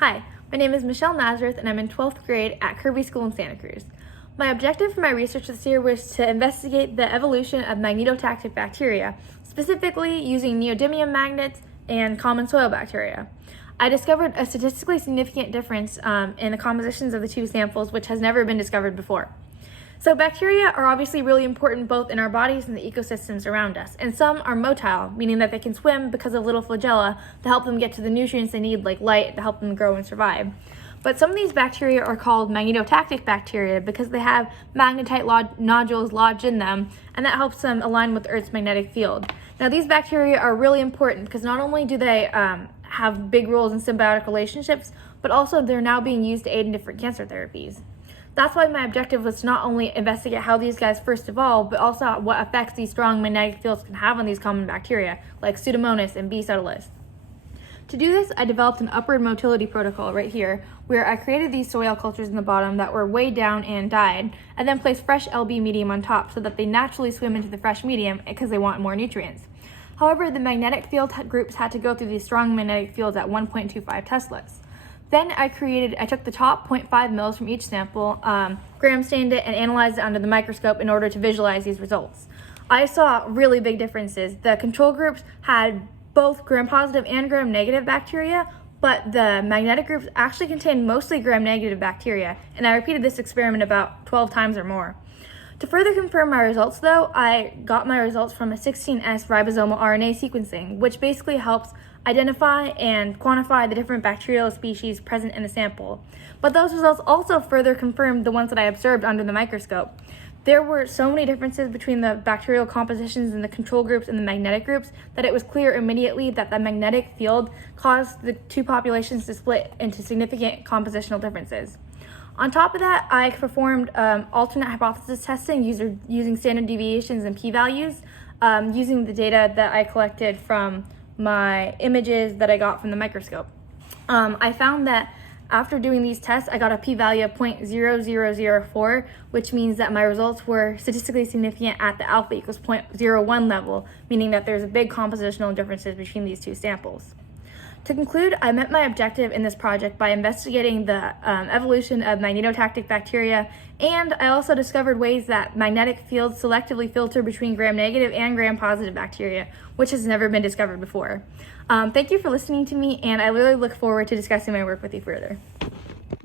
Hi, my name is Michelle Nazareth and I'm in 12th grade at Kirby School in Santa Cruz. My objective for my research this year was to investigate the evolution of magnetotactic bacteria, specifically using neodymium magnets and common soil bacteria. I discovered a statistically significant difference in the compositions of the two samples, which has never been discovered before. So bacteria are obviously really important both in our bodies and the ecosystems around us, and some are motile, meaning that they can swim because of little flagella to help them get to the nutrients they need, like light, to help them grow and survive. But some of these bacteria are called magnetotactic bacteria because they have magnetite nodules lodged in them, and that helps them align with Earth's magnetic field. Now, these bacteria are really important because not only do they have big roles in symbiotic relationships, but also they're now being used to aid in different cancer therapies. That's why my objective was to not only investigate how these guys first evolved, but also what effects these strong magnetic fields can have on these common bacteria, like Pseudomonas and B. subtilis. To do this, I developed an upward motility protocol right here, where I created these soil cultures in the bottom that were weighed down and dyed, and then placed fresh LB medium on top so that they naturally swim into the fresh medium because they want more nutrients. However, the magnetic field groups had to go through these strong magnetic fields at 1.25 teslas. Then I took the top 0.5 mils from each sample, gram stained it, and analyzed it under the microscope in order to visualize these results. I saw really big differences. The control groups had both gram-positive and gram-negative bacteria, but the magnetic groups actually contained mostly gram-negative bacteria, and I repeated this experiment about 12 times or more. To further confirm my results, though, I got my results from a 16S ribosomal RNA sequencing, which basically helps identify and quantify the different bacterial species present in the sample. But those results also further confirmed the ones that I observed under the microscope. There were so many differences between the bacterial compositions in the control groups and the magnetic groups that it was clear immediately that the magnetic field caused the two populations to split into significant compositional differences. On top of that, I performed alternate hypothesis testing using standard deviations and p-values, using the data that I collected from my images that I got from the microscope. I found that after doing these tests, I got a p-value of 0.0004, which means that my results were statistically significant at the alpha equals 0.01 level, meaning that there's a big compositional differences between these two samples. To conclude, I met my objective in this project by investigating the evolution of magnetotactic bacteria, and I also discovered ways that magnetic fields selectively filter between gram-negative and gram-positive bacteria, which has never been discovered before. Thank you for listening to me, and I really look forward to discussing my work with you further.